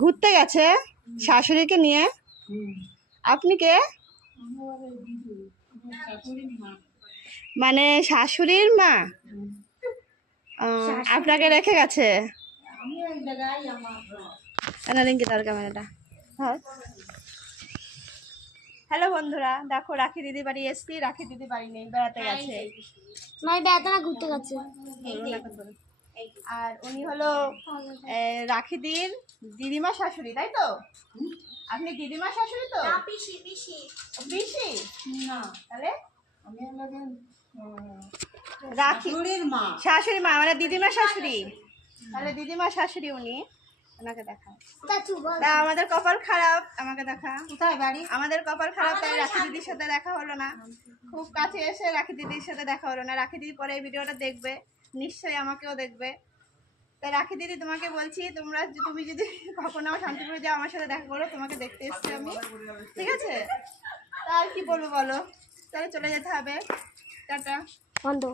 ঘুরতে গেছে শাশুড়িকে নিয়ে। আপনি কে? মানে শাশুড়ির মা আপনাকে রেখে গেছে। ক্যামেরাটা। হ্যালো বন্ধুরা, দেখো রাখি দিদি বাড়ি এসছি। রাখি দিদি বাড়ি নেই, বেড়াতে গেছে। ঘুরতে গেছে। আর উনি হলো রাখিদির দিদিমা শাশুড়ি, তাই তো? আপনি দিদিমা শাশুড়ি তো? পিসি পিসি পিসি না, তাহলে আমি লাগেন রাখির মা, শাশুড়ি মা মানে দিদিমা শাশুড়ি। তাহলে দিদিমা শাশুড়ি উনি। ওনাকে দেখা। আমাদের কপাল খারাপ, আমাকে দেখা। কোথায় বাড়ি? আমাদের কপাল খারাপ, তাই রাখি দিদির সাথে দেখা হলো না। খুব কাছে এসে রাখি দিদির সাথে দেখা হলো না। রাখি দিদি পরে এই ভিডিওটা দেখবে, নিশ্চয়ই আমাকেও দেখবে। তাই রাখি দিদি তোমাকে বলছি, তুমি যদি কখনো আমার শান্তিপুরে যাও, আমার সাথে দেখা করো, তোমাকে দেখতে এসছি আমি, ঠিক আছে? তা আর কি বলবো বলো, তাহলে চলে যেতে হবে। টাটা। বন্ধ।